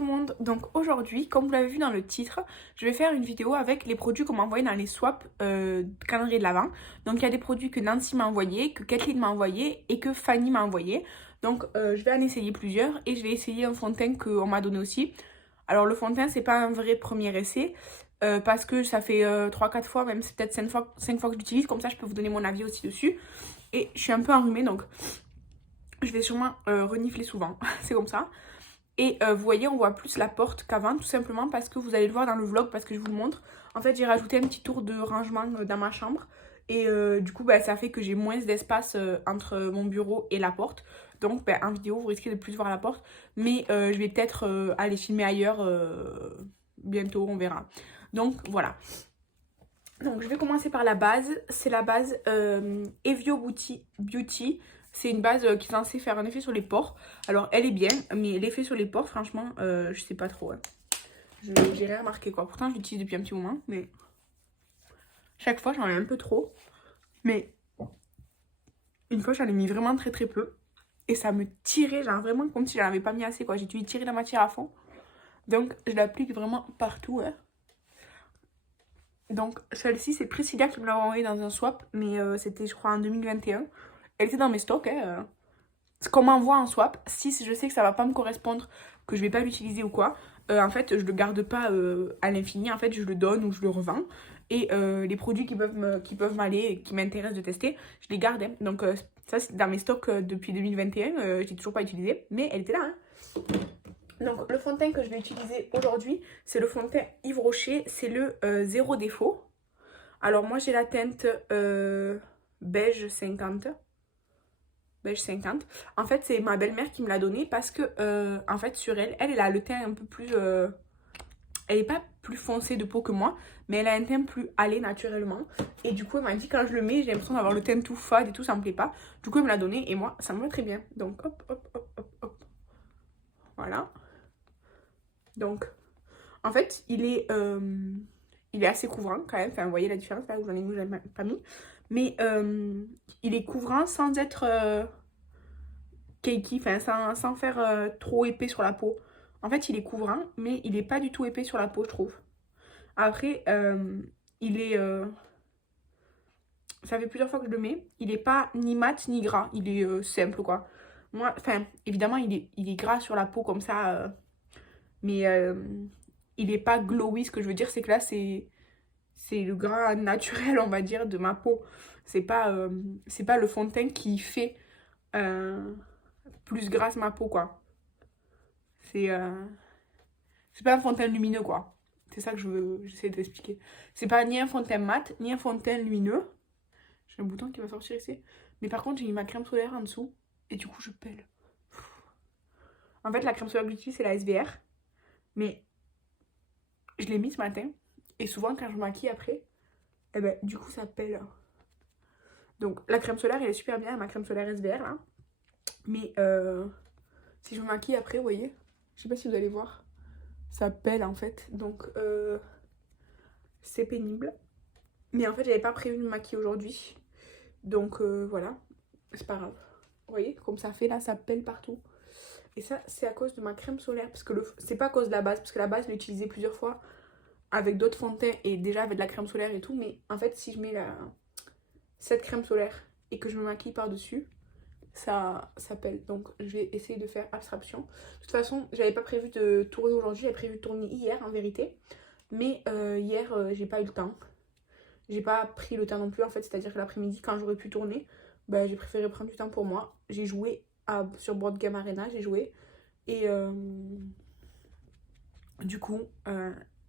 tout le monde, donc aujourd'hui, comme vous l'avez vu dans le titre, je vais faire une vidéo avec les produits qu'on m'a envoyés dans les swaps calendrier de l'Avent. Donc il y a des produits que Nancy m'a envoyés, que Kathleen m'a envoyé et que Fanny m'a envoyé. Donc je vais en essayer plusieurs et je vais essayer un fond de teint qu'on m'a donné aussi. Alors le fond de teint c'est pas un vrai premier essai parce que ça fait 3-4 fois, même c'est peut-être 5 fois que je l'utilise, comme ça je peux vous donner mon avis aussi dessus. Et je suis un peu enrhumée donc je vais sûrement renifler souvent, c'est comme ça. Et vous voyez, on voit plus la porte qu'avant, tout simplement parce que vous allez le voir dans le vlog, parce que je vous le montre. En fait, j'ai rajouté un petit tour de rangement dans ma chambre. Et du coup, ça fait que j'ai moins d'espace entre mon bureau et la porte. Donc, en vidéo, vous risquez de plus voir la porte. Mais je vais peut-être aller filmer ailleurs bientôt, on verra. Donc, voilà. Donc, je vais commencer par la base. C'est la base Evio Beauty. C'est une base qui est censée faire un effet sur les pores. Alors, elle est bien, mais l'effet sur les pores, franchement, je sais pas trop. Hein. J'ai rien remarqué, quoi. Pourtant, je l'utilise depuis un petit moment, mais chaque fois, j'en ai un peu trop. Mais une fois, j'en ai mis vraiment très très peu. Et ça me tirait, genre vraiment comme si j'en avais pas mis assez, quoi. J'ai dû tirer la matière à fond. Donc, je l'applique vraiment partout, hein. Donc, celle-ci, c'est Priscilla qui me l'a envoyée dans un swap, mais c'était, je crois, en 2021. Elle était dans mes stocks, hein. Ce qu'on m'envoie en swap, si je sais que ça va pas me correspondre, que je vais pas l'utiliser ou quoi, en fait, je le garde pas à l'infini. En fait, je le donne ou je le revends. Et les produits qui peuvent m'aller et qui m'intéressent de tester, je les garde, hein. Donc, ça, c'est dans mes stocks depuis 2021. J'ai toujours pas utilisé, mais elle était là, hein. Donc le fond de teint que je vais utiliser aujourd'hui, c'est le fond de teint Yves Rocher, c'est le zéro défaut. Alors moi j'ai la teinte beige 50. Beige 50. En fait c'est ma belle-mère qui me l'a donné parce que en fait sur elle a le teint un peu plus... elle est pas plus foncée de peau que moi, mais elle a un teint plus allé naturellement. Et du coup elle m'a dit quand je le mets j'ai l'impression d'avoir le teint tout fade et tout, ça me plaît pas. Du coup elle me l'a donné et moi ça me va très bien. Donc hop hop hop hop hop. Voilà. Donc, en fait, il est assez couvrant quand même. Enfin, vous voyez la différence là où j'en ai mis, j'en ai pas mis. Mais il est couvrant sans être cakey, enfin, sans faire trop épais sur la peau. En fait, il est couvrant, mais il est pas du tout épais sur la peau, je trouve. Après, il est... ça fait plusieurs fois que je le mets. Il est pas ni mat ni gras. Il est simple, quoi. Moi, enfin, évidemment, il est gras sur la peau comme ça. Mais il est pas glowy. Ce que je veux dire, c'est que là, c'est le gras naturel, on va dire, de ma peau. C'est pas le fond de teint qui fait plus grasse ma peau, quoi. C'est c'est pas un fond de teint lumineux, quoi. C'est ça que j'essaie d'expliquer. C'est pas ni un fond de teint mat, ni un fond de teint lumineux. J'ai un bouton qui va sortir ici. Mais par contre, j'ai mis ma crème solaire en dessous. Et du coup, je pèle. En fait, la crème solaire que j'utilise, c'est la SVR. Mais je l'ai mis ce matin. Et souvent, quand je me maquille après, eh ben, du coup, ça pèle. Donc, la crème solaire, elle est super bien, ma crème solaire SVR, là. Mais si je me maquille après, vous voyez, je sais pas si vous allez voir, ça pèle, en fait. Donc, c'est pénible. Mais en fait, j'avais pas prévu de me maquiller aujourd'hui. Donc, voilà. C'est pas grave. Vous voyez, comme ça fait, là, ça pèle partout. Et ça, c'est à cause de ma crème solaire. Parce que c'est pas à cause de la base. Parce que la base, je l'ai utilisée plusieurs fois avec d'autres fonds de teint et déjà avec de la crème solaire et tout. Mais en fait, si je mets cette crème solaire et que je me maquille par-dessus, ça pèle. Donc, je vais essayer de faire abstraction. De toute façon, j'avais pas prévu de tourner aujourd'hui. J'avais prévu de tourner hier, en vérité. Mais hier, j'ai pas eu le temps. J'ai pas pris le temps non plus, en fait. C'est-à-dire que l'après-midi, quand j'aurais pu tourner, j'ai préféré prendre du temps pour moi. J'ai joué sur Board Game Arena, j'ai joué. Et du coup,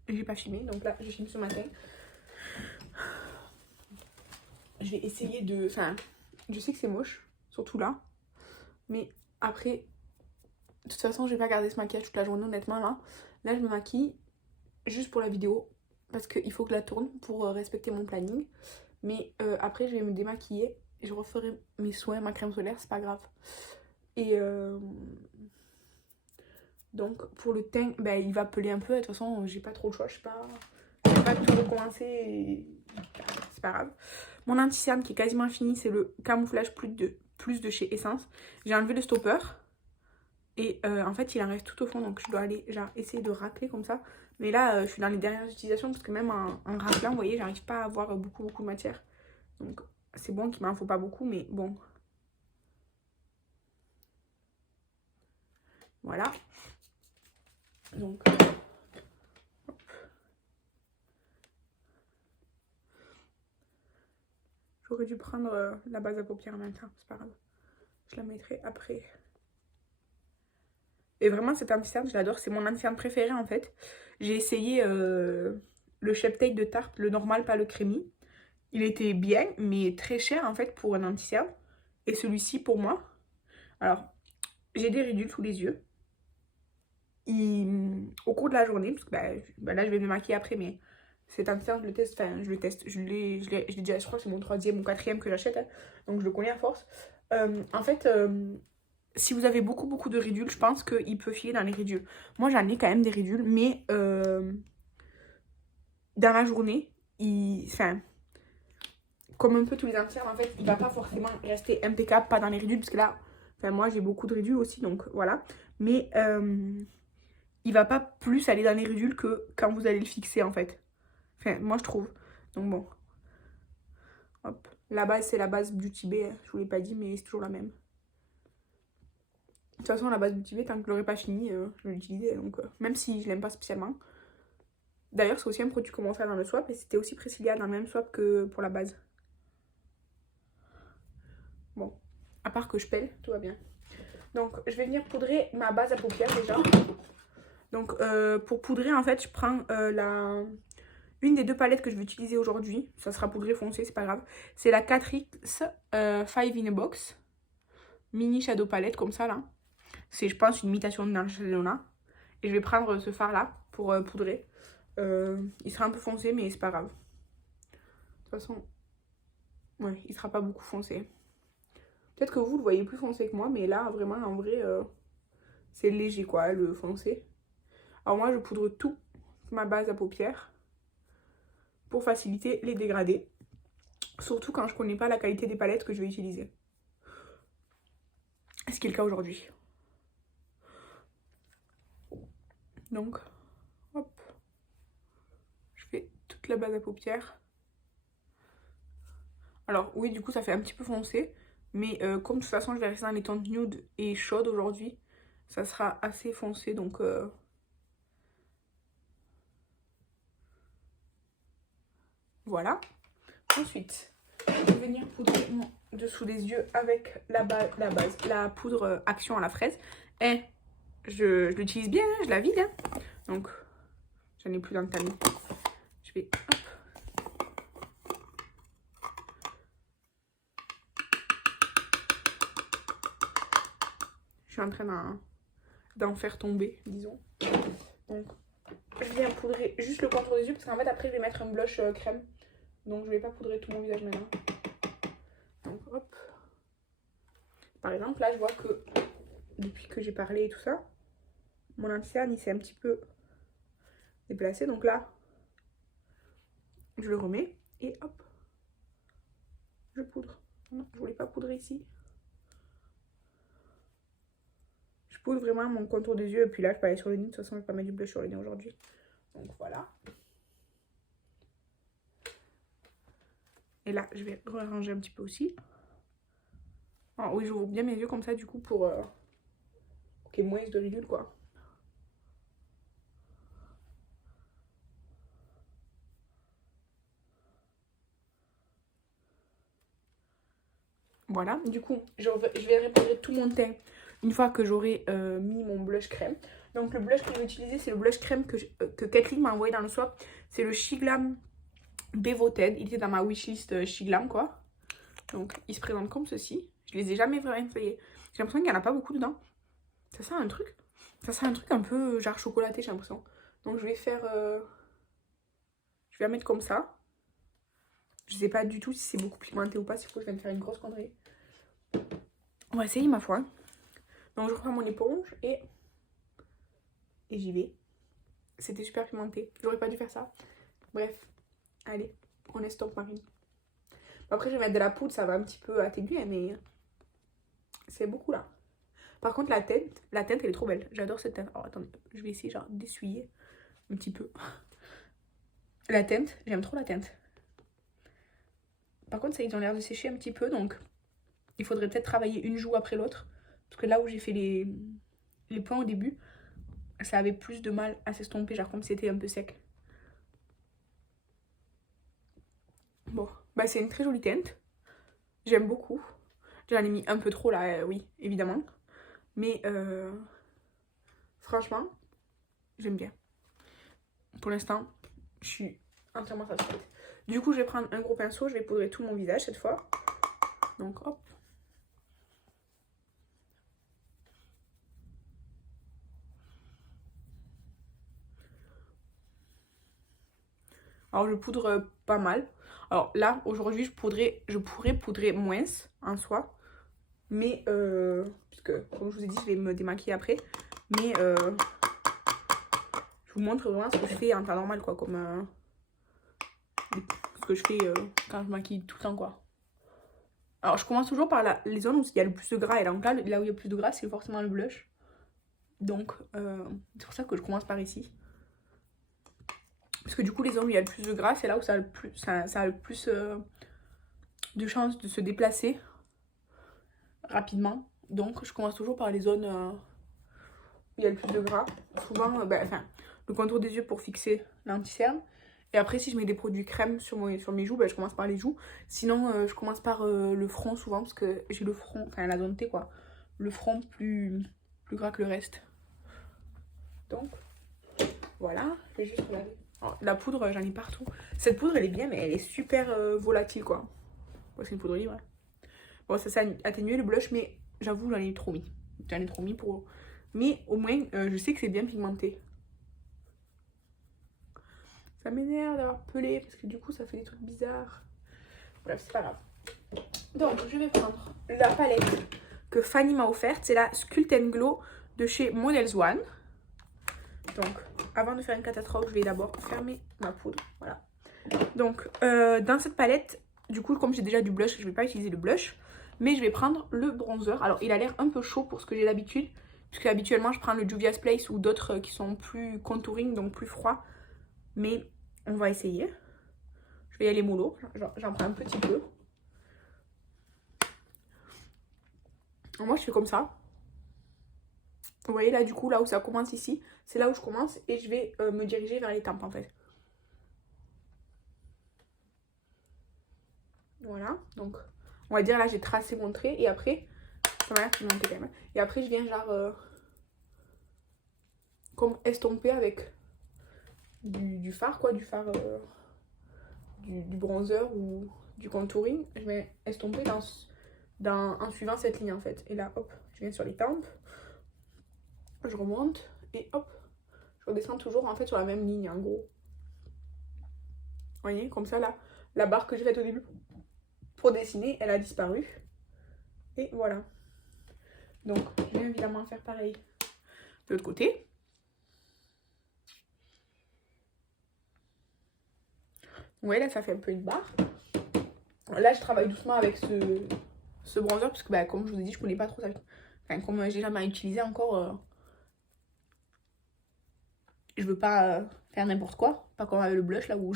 j'ai pas filmé. Donc là, je filme ce matin. Je vais essayer de... Enfin, je sais que c'est moche, surtout là. Mais après, de toute façon, je vais pas garder ce maquillage toute la journée, honnêtement, là. Là, je me maquille juste pour la vidéo. Parce qu'il faut que je la tourne pour respecter mon planning. Mais après, je vais me démaquiller. Je referai mes soins, ma crème solaire, c'est pas grave. Et donc, pour le teint, il va peler un peu. De toute façon, j'ai pas trop le choix. Je vais pas tout recommencer. C'est pas grave. Mon anti-cerne qui est quasiment fini, c'est le camouflage plus de chez Essence. J'ai enlevé le stopper. Et en fait, il en reste tout au fond, donc je dois aller genre, essayer de racler comme ça. Mais là, je suis dans les dernières utilisations parce que même en raclant, vous voyez, j'arrive pas à avoir beaucoup de matière. Donc c'est bon qu'il m'en faut pas beaucoup, mais bon. Voilà. Donc, j'aurais dû prendre la base à paupières en même temps, c'est pas grave. Je la mettrai après. Et vraiment, cet anti-cerne, je l'adore. C'est mon anti-cerne préféré, en fait. J'ai essayé le Shape Tape de Tarte, le normal, pas le creamy. Il était bien, mais très cher, en fait, pour un anti-cerne. Et celui-ci, pour moi. Alors, j'ai des ridules sous les yeux. Au cours de la journée, parce que là, je vais me maquiller après, mais cet anti-cerne, je le teste. Enfin, je le teste. Je l'ai déjà, je crois que c'est mon 3e ou 4e que j'achète. Hein, donc, je le connais à force. En fait... si vous avez beaucoup de ridules, je pense qu'il peut filer dans les ridules. Moi, j'en ai quand même des ridules, mais dans la journée, enfin, comme un peu tous les anti-cernes, en fait, il va pas forcément rester impeccable, pas dans les ridules, parce que là, enfin, moi, j'ai beaucoup de ridules aussi, donc voilà. Mais il va pas plus aller dans les ridules que quand vous allez le fixer, en fait. Enfin, moi, je trouve. Donc bon. Hop. La base, c'est la base Beauty Bay, hein. Je vous l'ai pas dit, mais c'est toujours la même. De toute façon, la base Beauty Bay, tant que je l'aurai pas fini, je vais l'utiliser. Donc, même si je l'aime pas spécialement. D'ailleurs, c'est aussi un produit qu'on va faire dans le swap. Et c'était aussi Priscilla dans le même swap que pour la base. Bon, à part que je pèle, tout va bien. Donc, je vais venir poudrer ma base à paupières déjà. Donc, pour poudrer, en fait, je prends une des 2 palettes que je vais utiliser aujourd'hui. Ça sera poudré foncé, c'est pas grave. C'est la Catrix 5 in a Box. Mini Shadow Palette, comme ça, là. C'est, je pense, une imitation de Natasha Denona. Et je vais prendre ce fard-là pour poudrer. Il sera un peu foncé, mais c'est pas grave. De toute façon, ouais, il sera pas beaucoup foncé. Peut-être que vous le voyez plus foncé que moi, mais là, vraiment, en vrai, c'est léger, quoi, le foncé. Alors moi, je poudre tout ma base à paupières pour faciliter les dégradés. Surtout quand je connais pas la qualité des palettes que je vais utiliser. Ce qui est le cas aujourd'hui. Donc, hop. Je fais toute la base à paupières. Alors, oui, du coup, ça fait un petit peu foncé. Mais comme de toute façon, je vais rester dans les teintes nude et chaudes aujourd'hui, ça sera assez foncé. Donc, voilà. Ensuite, je vais venir poudrer mon dessous des yeux avec la poudre Action à la fraise. Et je l'utilise bien, hein, je la vide. Hein. Donc, j'en ai plus dans le tamis. Je vais... Hop. Je suis en train d'en faire tomber, disons. Donc, je viens poudrer juste le contour des yeux parce qu'en fait, après, je vais mettre un blush crème. Donc, je vais pas poudrer tout mon visage maintenant. Donc, hop. Par exemple, là, je vois que depuis que j'ai parlé et tout ça, mon anti-cerne, il s'est un petit peu déplacé. Donc là, je le remets et hop, je poudre. Non, je voulais pas poudrer ici. Je poudre vraiment mon contour des yeux et puis là, je peux aller sur le nez. De toute façon, je vais pas mettre du blush sur le nez aujourd'hui. Donc voilà. Et là, je vais ranger un petit peu aussi. Oh, oui, j'ouvre bien mes yeux comme ça, du coup, pour qu'il y ait moins de ridules, quoi. Voilà, du coup, je vais réparer tout mon teint une fois que j'aurai mis mon blush crème. Donc, le blush que je vais utiliser, c'est le blush crème que Kathleen m'a envoyé dans le swap. C'est le Shiglam Bevoted. Il était dans ma wishlist Shiglam, quoi. Donc, il se présente comme ceci. Je les ai jamais vraiment essayés. J'ai l'impression qu'il n'y en a pas beaucoup dedans. Ça sent un truc. Ça sent un truc un peu genre chocolaté, j'ai l'impression. Donc, je vais faire... Je vais la mettre comme ça. Je sais pas du tout si c'est beaucoup pigmenté ou pas. S'il faut que je vienne faire une grosse connerie. On va essayer, ma foi. Donc, je reprends mon éponge et j'y vais. C'était super pimenté. J'aurais pas dû faire ça. Bref. Allez, on est stop, Marine. Après, je vais mettre de la poudre. Ça va un petit peu atténuer, mais c'est beaucoup là. Par contre, la teinte, elle est trop belle. J'adore cette teinte. Alors, attendez, je vais essayer genre d'essuyer un petit peu. La teinte, j'aime trop la teinte. Par contre, ça, ils ont l'air de sécher un petit peu, donc il faudrait peut-être travailler une joue après l'autre. Parce que là où j'ai fait les points au début, ça avait plus de mal à s'estomper, genre comme c'était un peu sec. Bon, bah c'est une très jolie teinte. J'aime beaucoup. J'en ai mis un peu trop là, oui, évidemment. Mais franchement, j'aime bien. Pour l'instant, je suis entièrement satisfaite. Du coup, je vais prendre un gros pinceau, je vais poudrer tout mon visage cette fois. Donc hop. Alors je poudre pas mal. Alors là, aujourd'hui, je pourrais poudrer moins en soi. Mais, puisque comme je vous ai dit, je vais me démaquiller après. Mais je vous montre vraiment ce que je fais en temps normal, quoi. Comme ce que je fais quand je maquille tout le temps, quoi. Alors je commence toujours par les zones où il y a le plus de gras. Et donc là où il y a le plus de gras, c'est forcément le blush. Donc c'est pour ça que je commence par ici. Parce que du coup, les zones où il y a le plus de gras, c'est là où ça a le plus de chances de se déplacer rapidement. Donc je commence toujours par les zones où il y a le plus de gras. Souvent, le contour des yeux pour fixer l'anti-cerne. Et après, si je mets des produits crème sur mes joues, je commence par les joues. Sinon, je commence par le front souvent parce que j'ai le front, enfin la zone T quoi. Le front plus gras que le reste. Donc, voilà. Je vais juste regarder. Alors, la poudre, j'en ai partout. Cette poudre, elle est bien, mais elle est super volatile quoi. Bon, c'est une poudre libre. Ouais. Bon, ça a atténué le blush, mais j'avoue, j'en ai trop mis. J'en ai trop mis pour... Mais au moins, je sais que c'est bien pigmenté. Ça m'énerve d'avoir pelé parce que du coup ça fait des trucs bizarres. Bref, c'est pas grave. Donc je vais prendre la palette que Fanny m'a offerte. C'est la Sculpt & Glow de chez Models One. Donc avant de faire une catastrophe, je vais d'abord fermer ma poudre. Voilà. Donc dans cette palette, du coup comme j'ai déjà du blush, je vais pas utiliser le blush. Mais je vais prendre le bronzer. Alors il a l'air un peu chaud pour ce que j'ai d'habitude. Puisque habituellement je prends le Juvia's Place ou d'autres qui sont plus contouring, donc plus froids. Mais on va essayer. Je vais y aller mollo. J'en prends un petit peu. Alors moi, je fais comme ça. Vous voyez là, du coup, là où ça commence ici, c'est là où je commence et je vais me diriger vers les tempes en fait. Voilà. Donc, on va dire là, j'ai tracé mon trait et après, ça m'a l'air pigmenté quand même. Et après, je viens genre comme estomper avec du fard quoi, du fard du bronzer ou du contouring. Je vais estomper en suivant cette ligne en fait. Et là, hop, je viens sur les tempes. Je remonte et hop, je redescends toujours en fait sur la même ligne en gros. Vous voyez, comme ça là, la barre que j'ai faite au début pour dessiner, elle a disparu. Et voilà. Donc, je vais évidemment faire pareil de l'autre côté. Vous voyez là, ça fait un peu une barre. Là, je travaille doucement avec ce bronzer parce que comme je vous ai dit, je connais pas trop ça. Enfin, comme j'ai jamais utilisé encore, je veux pas faire n'importe quoi. Pas comme avec le blush là où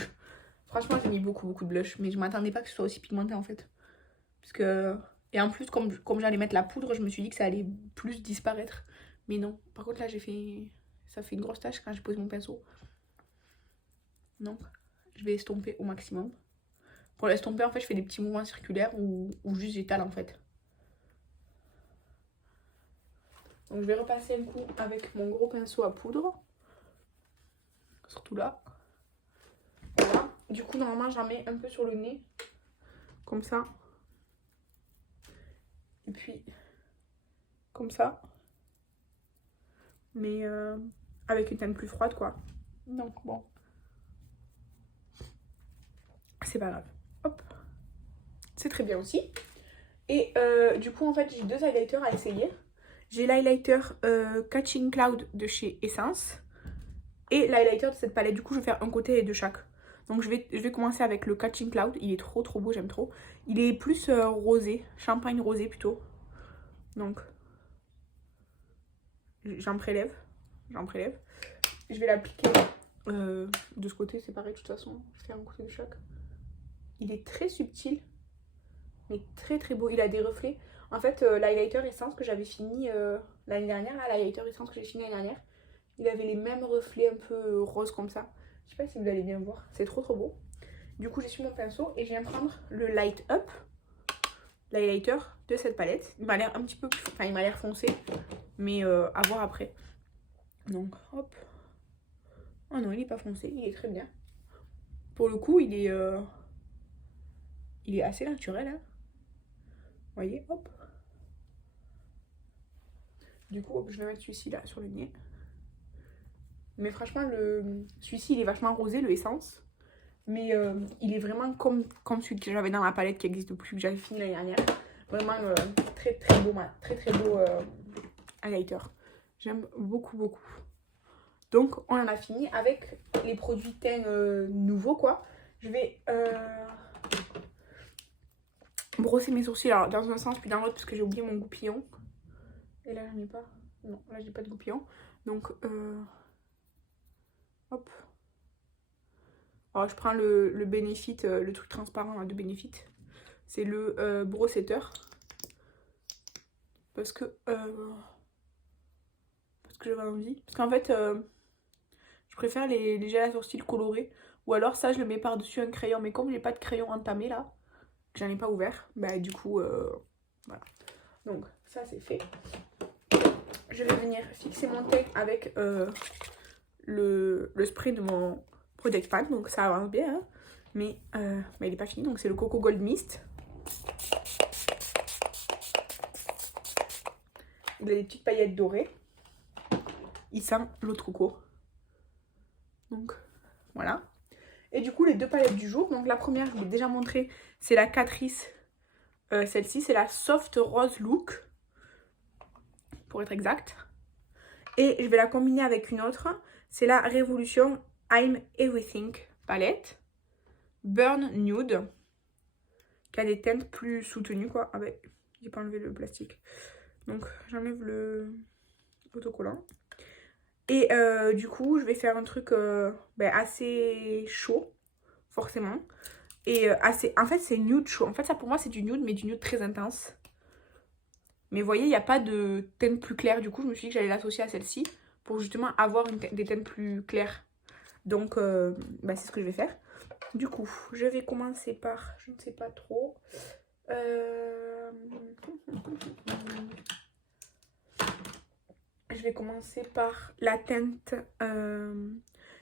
franchement, j'ai mis beaucoup de blush. Mais je m'attendais pas que ce soit aussi pigmenté en fait. Parce que... Et en plus, comme j'allais mettre la poudre, je me suis dit que ça allait plus disparaître. Mais non. Par contre, là, ça fait une grosse tache quand j'ai posé mon pinceau. Donc, je vais estomper au maximum. Pour l'estomper, en fait, je fais des petits mouvements circulaires ou juste j'étale en fait. Donc, je vais repasser un coup avec mon gros pinceau à poudre. Surtout là. Voilà. Du coup, normalement, j'en mets un peu sur le nez. Comme ça. Et puis, comme ça. Mais avec une teinte plus froide, quoi. Donc, bon. C'est pas grave. Hop. C'est très bien aussi. Et du coup, en fait, j'ai deux highlighters à essayer. J'ai l'highlighter Catching Cloud de chez Essence. Et l'highlighter de cette palette. Du coup, je vais faire un côté de chaque. Donc, je vais commencer avec le Catching Cloud. Il est trop beau, j'aime trop. Il est plus rosé. Champagne rosé plutôt. Donc, j'en prélève. Je vais l'appliquer de ce côté, c'est pareil de toute façon. Je fais un côté de chaque. Il est très subtil, mais très très beau. Il a des reflets. En fait, l'highlighter Essence que j'avais fini l'année dernière, l'highlighter Essence que j'ai fini l'année dernière, il avait les mêmes reflets un peu rose comme ça. Je sais pas si vous allez bien voir, c'est trop trop beau. Du coup, j'ai su mon pinceau et je viens prendre le Light Up, l'highlighter de cette palette. Il m'a l'air un petit peu plus, enfin il m'a l'air foncé, mais à voir après. Donc hop. Oh non, il est pas foncé, il est très bien. Pour le coup, il est assez naturel, hein. Vous voyez, hop. Du coup, hop, je vais mettre celui-ci là sur le nez. Mais franchement, celui-ci, il est vachement rosé, le Essence. Mais il est vraiment comme celui que j'avais dans la palette qui n'existe plus, que j'avais fini l'année dernière. Vraiment très très beau, très beau highlighter. J'aime beaucoup beaucoup. Donc on en a fini avec les produits teint nouveaux quoi. Je vais brosser mes sourcils alors, dans un sens puis dans l'autre parce que j'ai oublié mon goupillon. Et là j'en ai pas. Non, là j'ai pas de goupillon. Donc hop. Alors je prends le Benefit, le truc transparent là, de Benefit. C'est le Brow-Setter. Parce que j'avais envie. Parce qu'en fait, je préfère les gels à sourcils colorés. Ou alors ça, je le mets par-dessus un crayon. Mais comme j'ai pas de crayon entamé là, que j'en ai pas ouvert, bah du coup, voilà. Donc ça c'est fait. Je vais venir fixer mon teint avec le spray de mon Project Pan. Donc ça avance bien, hein. Mais il est pas fini. Donc c'est le Coco Gold Mist. Il a des petites paillettes dorées. Il sent l'eau de coco. Donc voilà. Et du coup les deux palettes du jour. Donc la première je vous l'ai déjà montré. C'est la Catrice. Celle-ci c'est la Soft Rose Look. Pour être exact. Et je vais la combiner avec une autre. C'est la Révolution I'm Everything palette. Burn Nude. Qui a des teintes plus soutenues quoi. Ah ben j'ai pas enlevé le plastique. Donc j'enlève le autocollant. Et du coup, je vais faire un truc assez chaud, forcément. Et assez... En fait, c'est nude chaud. En fait, ça pour moi, c'est du nude, mais du nude très intense. Mais vous voyez, il n'y a pas de teinte plus claire. Du coup, je me suis dit que j'allais l'associer à celle-ci pour justement avoir des teintes plus claires. Donc, c'est ce que je vais faire. Du coup, je vais commencer par... Je ne sais pas trop... Je vais commencer par la teinte. Je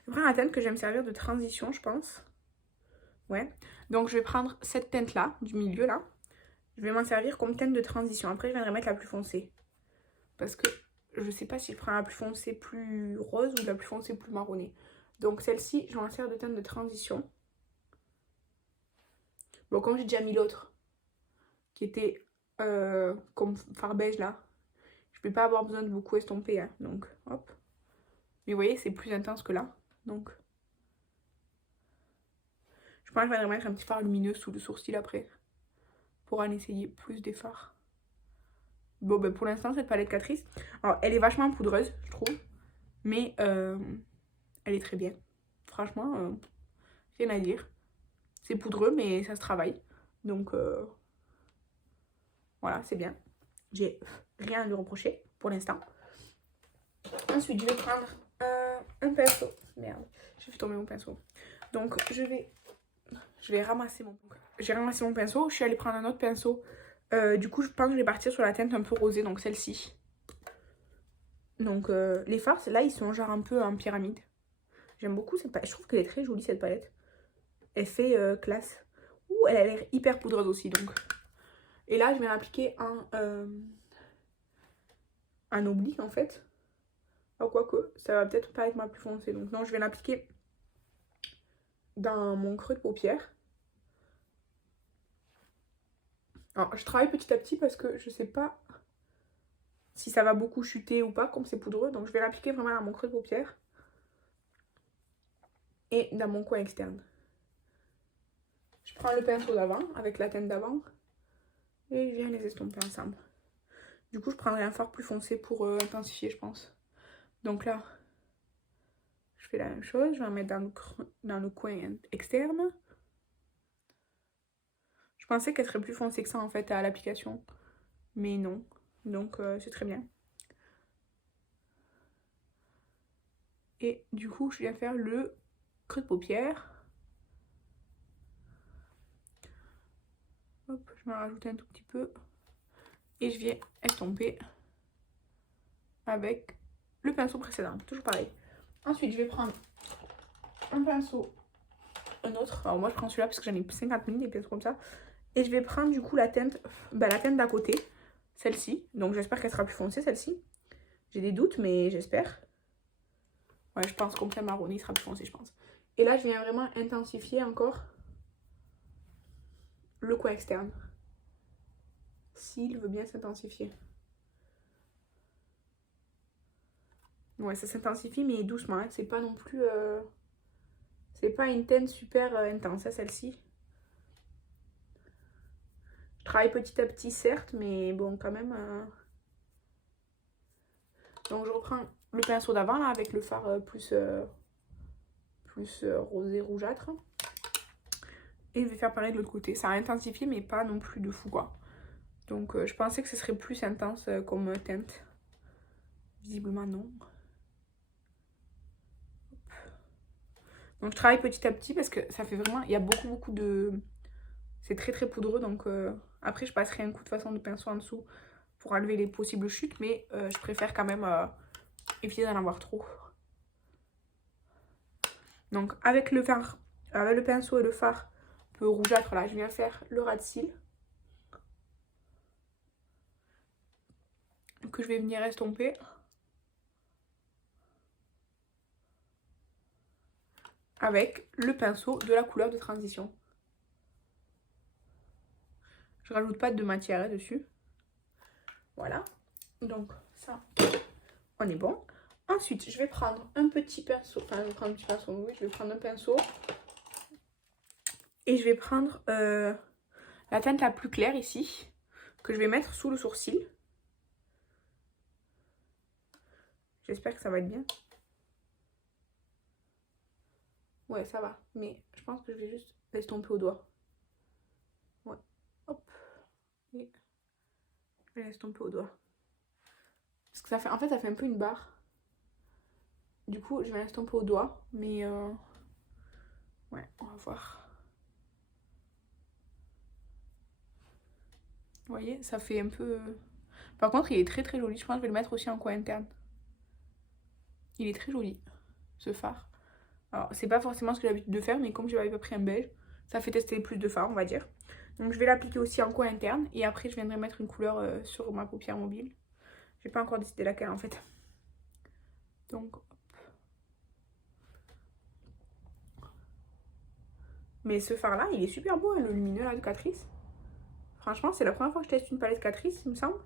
vais prendre la teinte que je vais me servir de transition, je pense. Ouais. Donc je vais prendre cette teinte-là, du milieu là. Je vais m'en servir comme teinte de transition. Après, je viendrai mettre la plus foncée. Parce que je sais pas si je prends la plus foncée plus rose ou la plus foncée plus marronnée. Donc celle-ci, je vais m'en servir de teinte de transition. Bon, comme j'ai déjà mis l'autre, qui était comme fard beige là. Je vais pas avoir besoin de beaucoup estomper, hein, donc hop. Mais vous voyez, c'est plus intense que là, donc. Je pense que je vais remettre un petit fard lumineux sous le sourcil après, pour en essayer plus des fards. Bon, ben pour l'instant, cette palette Catrice, alors elle est vachement poudreuse, je trouve, mais elle est très bien. Franchement, rien à dire. C'est poudreux, mais ça se travaille, donc voilà, c'est bien. J'ai rien à lui reprocher pour l'instant. Ensuite, je vais prendre un pinceau. Merde, j'ai fait tomber mon pinceau. Donc, je vais ramasser mon... J'ai ramassé mon pinceau. Je suis allée prendre un autre pinceau. Du coup, je pense que je vais partir sur la teinte un peu rosée, donc celle-ci. Donc, les fards, là, ils sont genre un peu en pyramide. J'aime beaucoup cette palette. Je trouve qu'elle est très jolie, cette palette. Elle fait classe. Ouh, elle a l'air hyper poudreuse aussi, donc... Et là, je vais l'appliquer en oblique, en fait. Ah, quoique, ça va peut-être pas être ma plus foncée. Donc non, je vais l'appliquer dans mon creux de paupière. Alors, je travaille petit à petit parce que je sais pas si ça va beaucoup chuter ou pas, comme c'est poudreux. Donc je vais l'appliquer vraiment dans mon creux de paupière. Et dans mon coin externe. Je prends le pinceau d'avant, avec la teinte d'avant. Et je viens les estomper ensemble. Du coup, je prendrai un fard plus foncé pour intensifier, je pense. Donc là, je fais la même chose. Je vais en mettre dans le coin externe. Je pensais qu'elle serait plus foncée que ça, en fait, à l'application. Mais non. Donc, c'est très bien. Et du coup, je viens faire le creux de paupière. Hop, je vais en rajouter un tout petit peu. Et je viens estomper avec le pinceau précédent. Toujours pareil. Ensuite, je vais prendre un pinceau, un autre. Alors moi, je prends celui-là parce que j'en ai 50 000, des pinceaux comme ça. Et je vais prendre du coup la teinte d'à côté, celle-ci. Donc j'espère qu'elle sera plus foncée, celle-ci. J'ai des doutes, mais j'espère. Ouais, je pense qu'au plein marronné, il sera plus foncé, je pense. Et là, je viens vraiment intensifier encore le coin externe. S'il veut bien s'intensifier. Ouais, ça s'intensifie, mais doucement. Hein. C'est pas non plus... C'est pas une teinte super intense, hein, celle-ci. Je travaille petit à petit, certes, mais bon, quand même... Donc, je reprends le pinceau d'avant, là, avec le fard plus rosé rougeâtre. Et je vais faire pareil de l'autre côté. Ça a intensifié, mais pas non plus de fou, quoi. Donc, je pensais que ce serait plus intense comme teinte. Visiblement, non. Donc, je travaille petit à petit parce que ça fait vraiment... Il y a beaucoup de... C'est très poudreux, donc après, je passerai un coup de façon de pinceau en dessous pour enlever les possibles chutes. Mais je préfère quand même éviter d'en avoir trop. Donc, avec le pinceau et le fard un peu rougeâtre, là, je viens faire le ras de cils. Que je vais venir estomper. Avec le pinceau de la couleur de transition. Je rajoute pas de matière là dessus. Voilà. Donc ça, on est bon. Ensuite, je vais prendre un petit pinceau. Enfin, je vais prendre un petit pinceau. Oui, je vais prendre un pinceau. Et je vais prendre la teinte la plus claire ici. Que je vais mettre sous le sourcil. J'espère que ça va être bien. Ouais, ça va. Mais je pense que je vais juste l'estomper au doigt. Ouais. Hop. Et je vais l'estomper au doigt. Parce que ça fait, en fait, ça fait un peu une barre. Du coup, je vais l'estomper au doigt. Mais ouais, on va voir. Vous voyez, ça fait un peu... Par contre, il est très joli. Je pense que je vais le mettre aussi en coin interne. Il est très joli, ce fard. Alors, c'est pas forcément ce que j'ai l'habitude de faire, mais comme j'avais pas pris un beige, ça fait tester plus de fard, on va dire. Donc, je vais l'appliquer aussi en coin interne. Et après, je viendrai mettre une couleur sur ma paupière mobile. J'ai pas encore décidé laquelle, en fait. Donc, hop. Mais ce fard-là, il est super beau, hein, le lumineux là, de Catrice. Franchement, c'est la première fois que je teste une palette Catrice, il me semble.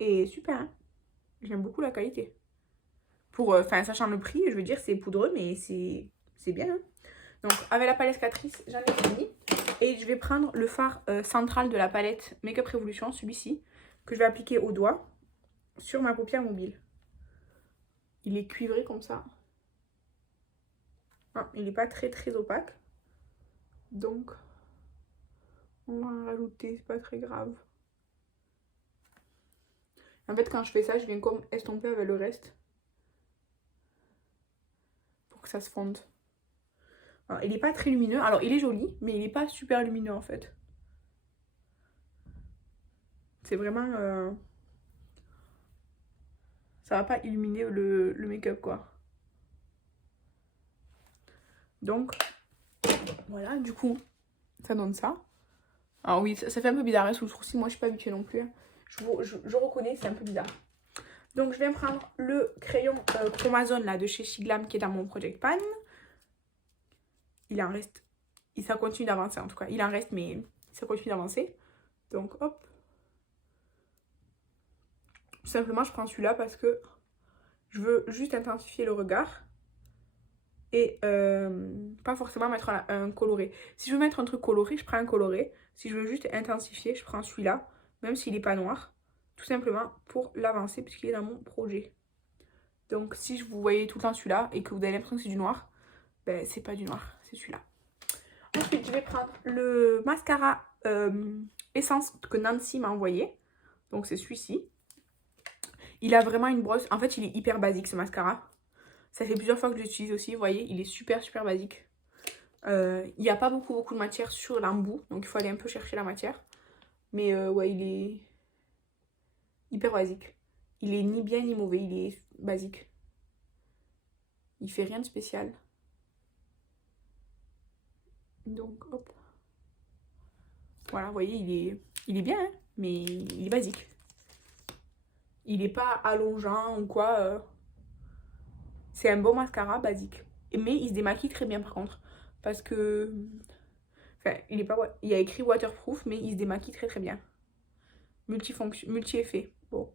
Et super, hein. J'aime beaucoup la qualité. Enfin, sachant le prix, je veux dire, c'est poudreux, mais c'est bien. Hein. Donc, avec la palette Catrice, j'en ai fini. Et je vais prendre le fard central de la palette Makeup Revolution, celui-ci, que je vais appliquer au doigt sur ma paupière mobile. Il est cuivré comme ça. Non, il n'est pas très opaque. Donc, on va en rajouter, c'est pas très grave. En fait, quand je fais ça, je viens comme estomper avec le reste. Pour que ça se fonde. Alors, il n'est pas très lumineux. Alors, il est joli, mais il n'est pas super lumineux en fait. C'est vraiment... Ça va pas illuminer le make-up, quoi. Donc, voilà, du coup, ça donne ça. Alors oui, ça fait un peu bizarre hein, sous le sourcil. Moi, je suis pas habituée non plus. Hein. Je reconnais, c'est un peu bizarre. Donc, je viens prendre le crayon Chromazone là, de chez Shiglam qui est dans mon Project Pan. Il en reste... Ça continue d'avancer en tout cas. Il en reste, mais ça continue d'avancer. Donc, hop. Tout simplement, je prends celui-là parce que je veux juste intensifier le regard. Et pas forcément mettre un coloré. Si je veux mettre un truc coloré, je prends un coloré. Si je veux juste intensifier, je prends celui-là. Même s'il n'est pas noir. tout simplement pour l'avancer puisqu'il est dans mon projet. Donc si vous voyez tout le temps celui-là et que vous avez l'impression que c'est du noir, ben c'est pas du noir, c'est celui-là. Ensuite, je vais prendre le mascara Essence que Nancy m'a envoyé. Donc c'est celui-ci. Il a vraiment une brosse. En fait, il est hyper basique ce mascara. Ça fait plusieurs fois que je l'utilise aussi. Vous voyez, il est super basique. Il n'y a pas beaucoup de matière sur l'embout. Donc il faut aller un peu chercher la matière. Mais ouais, il est hyper basique. Il est ni bien ni mauvais. Il est basique. Il fait rien de spécial. Donc hop. Voilà, vous voyez, il est bien, hein, mais il est basique. Il n'est pas allongeant ou quoi. C'est un bon mascara basique. Mais il se démaquille très bien par contre. Parce que... Enfin, il est pas... Il y a écrit waterproof, mais il se démaquille très bien. Multifonction, multi-effet. Bon.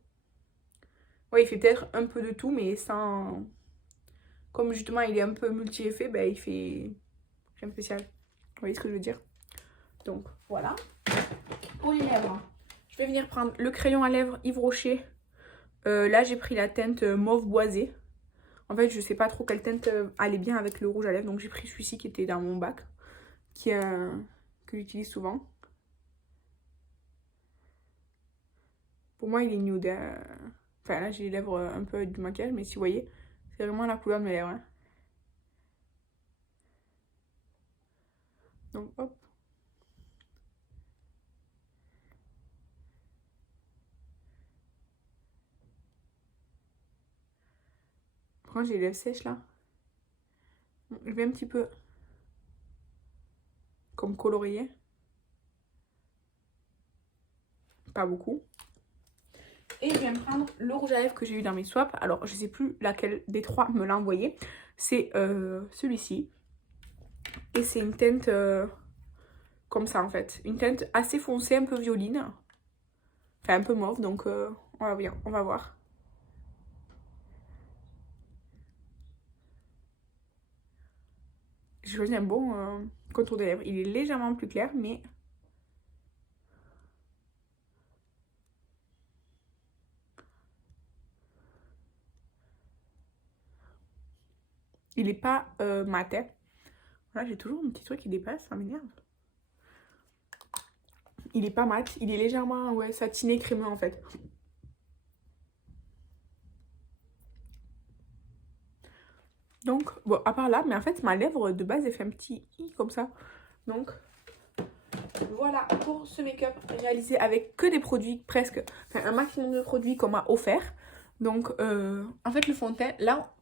Ouais, il fait peut-être un peu de tout, mais sans... Comme justement il est un peu multi-effet, ben il fait... rien de spécial. Vous voyez ce que je veux dire? Donc, voilà. Pour les lèvres, je vais venir prendre le crayon à lèvres Yves Rocher. Là, j'ai pris la teinte mauve boisé. En fait, je sais pas trop quelle teinte allait bien avec le rouge à lèvres. Donc, j'ai pris celui-ci qui était dans mon bac. Que j'utilise souvent. Pour moi, il est nude. Enfin, là, j'ai les lèvres un peu du maquillage. Mais si vous voyez, c'est vraiment la couleur de mes lèvres. Hein. Donc, hop. Quand j'ai les lèvres sèches là, je vais un petit peu comme colorier. Pas beaucoup. Et je viens prendre le rouge à lèvres que j'ai eu dans mes swaps. Alors, je sais plus laquelle des trois me l'a envoyé. C'est celui-ci. Et c'est une teinte comme ça en fait. Une teinte assez foncée, un peu violine. Enfin, un peu mauve, donc on va voir. J'ai choisi un bon contour des lèvres. Il est légèrement plus clair, mais... il est pas mat. Hein. Voilà, j'ai toujours un petit truc qui dépasse, ça m'énerve. Il est pas mat, il est légèrement satiné, crémeux en fait. Donc, bon, à part là, mais en fait, ma lèvre de base, elle fait un petit i comme ça. Donc, voilà pour ce make-up réalisé avec que des produits presque, enfin un maximum de produits qu'on m'a offert. Donc, en fait, le fond de teint, là,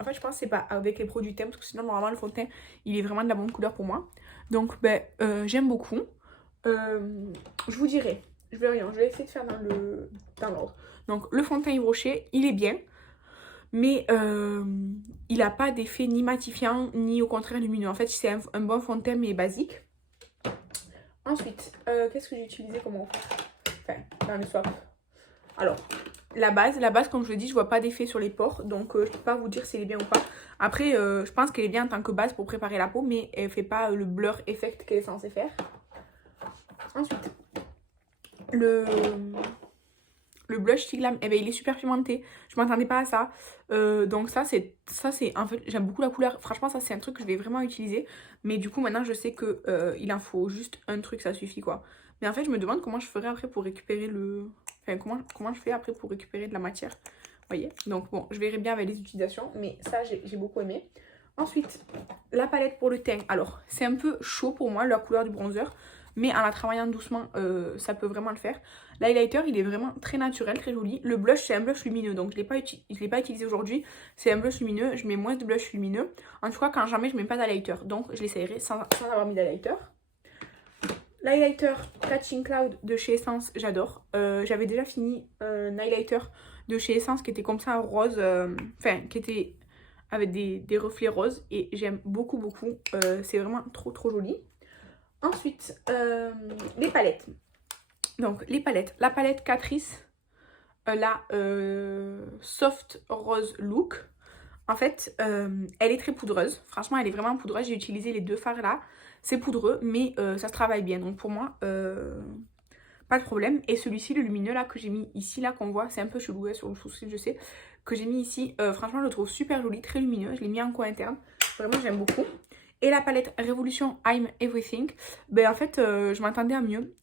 en fait, je pense que c'est pas avec les produits thème, parce que sinon, normalement, le fond de teint, il est vraiment de la bonne couleur pour moi. Donc, ben, j'aime beaucoup. Je vous dirai, je vais essayer de faire dans l'ordre. Donc, le fond de teint Yves Rocher, il est bien. Mais il n'a pas d'effet ni matifiant, ni au contraire lumineux. En fait, c'est un bon fond de teint, mais basique. Ensuite, qu'est-ce que j'ai utilisé comme enfin, dans les swaps. Alors, la base, comme je le dis, je vois pas d'effet sur les pores. Donc, je peux pas vous dire si elle est bien ou pas. Après, je pense qu'elle est bien en tant que base pour préparer la peau. Mais elle fait pas le blur effect qu'elle est censée faire. Ensuite, le blush Siglam, eh ben, il est super pimenté. Je m'attendais pas à ça. Donc ça c'est en fait, j'aime beaucoup la couleur. Franchement, ça c'est un truc que je vais vraiment utiliser. Mais du coup, maintenant, je sais que il en faut juste un truc, ça suffit quoi. Mais en fait, je me demande comment je ferai après pour récupérer le... Enfin, comment je fais après pour récupérer de la matière. Vous voyez? Donc bon, je verrai bien avec les utilisations. Mais ça, j'ai beaucoup aimé. Ensuite, la palette pour le teint. Alors, c'est un peu chaud pour moi, la couleur du bronzer. Mais en la travaillant doucement, ça peut vraiment le faire. L'highlighter, il est vraiment très naturel, très joli. Le blush, c'est un blush lumineux, donc je ne l'ai pas utilisé aujourd'hui. C'est un blush lumineux, je mets moins de blush lumineux. En tout cas, quand jamais, je ne mets pas d'highlighter. Donc, je l'essayerai sans avoir mis d'highlighter. L'highlighter Catching Cloud de chez Essence, j'adore. J'avais déjà fini un highlighter de chez Essence qui était comme ça, rose. Enfin, qui était avec des reflets roses. Et j'aime beaucoup. C'est vraiment trop joli. Ensuite, les palettes. Donc, les palettes. La palette Catrice, la Soft Rose Look. En fait, elle est très poudreuse. Franchement, elle est vraiment poudreuse. J'ai utilisé les deux fards là. C'est poudreux, mais ça se travaille bien. Donc, pour moi, pas de problème. Et celui-ci, le lumineux là que j'ai mis ici, là qu'on voit, c'est un peu chelou sur le sourcil, je sais, que j'ai mis ici, franchement je le trouve super joli, très lumineux. Je l'ai mis en coin interne, vraiment j'aime beaucoup. Et la palette Révolution I'm Everything, ben en fait je m'attendais à mieux.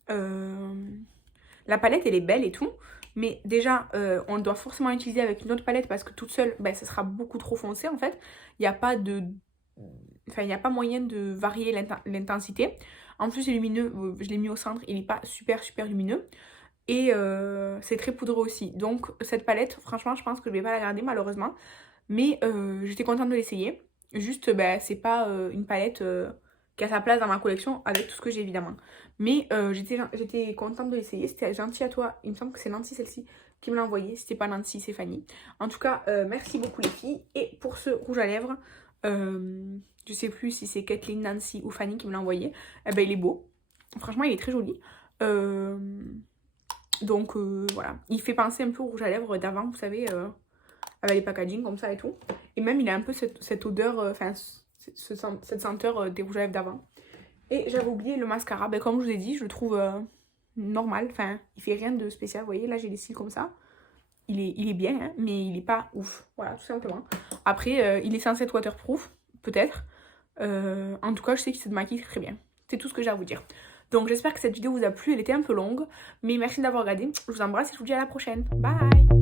La palette elle est belle et tout, mais déjà on doit forcément l'utiliser avec une autre palette parce que toute seule, ben, ça sera beaucoup trop foncé en fait. Il n'y a pas de... Enfin, il n'y a pas moyen de varier l'intensité. En plus, c'est lumineux, je l'ai mis au centre, il n'est pas super lumineux. Et c'est très poudreux aussi. Donc cette palette, franchement, je pense que je vais pas la garder malheureusement. Mais j'étais contente de l'essayer. Juste, bah, c'est pas une palette qui a sa place dans ma collection avec tout ce que j'ai évidemment. Mais j'étais contente de l'essayer. C'était gentil à toi. Il me semble que c'est Nancy celle-ci qui me l'a envoyé. C'était pas Nancy, c'est Fanny. En tout cas, merci beaucoup les filles. Et pour ce rouge à lèvres, je sais plus si c'est Kathleen, Nancy ou Fanny qui me l'a envoyé. Eh ben, il est beau. Franchement, il est très joli. Donc voilà, il fait penser un peu au rouge à lèvres d'avant, vous savez, avec les packaging comme ça et tout. Et même il a un peu cette odeur, enfin cette senteur des rouges à lèvres d'avant. Et j'avais oublié le mascara, ben, comme je vous ai dit, je le trouve normal, enfin il fait rien de spécial, vous voyez, là j'ai les cils comme ça. Il est bien, hein, mais il est pas ouf, voilà, tout simplement. Après, il est censé être waterproof, peut-être. En tout cas, je sais qu'il se démaquille très bien. C'est tout ce que j'ai à vous dire. Donc j'espère que cette vidéo vous a plu, elle était un peu longue, mais merci d'avoir regardé, je vous embrasse et je vous dis à la prochaine. Bye!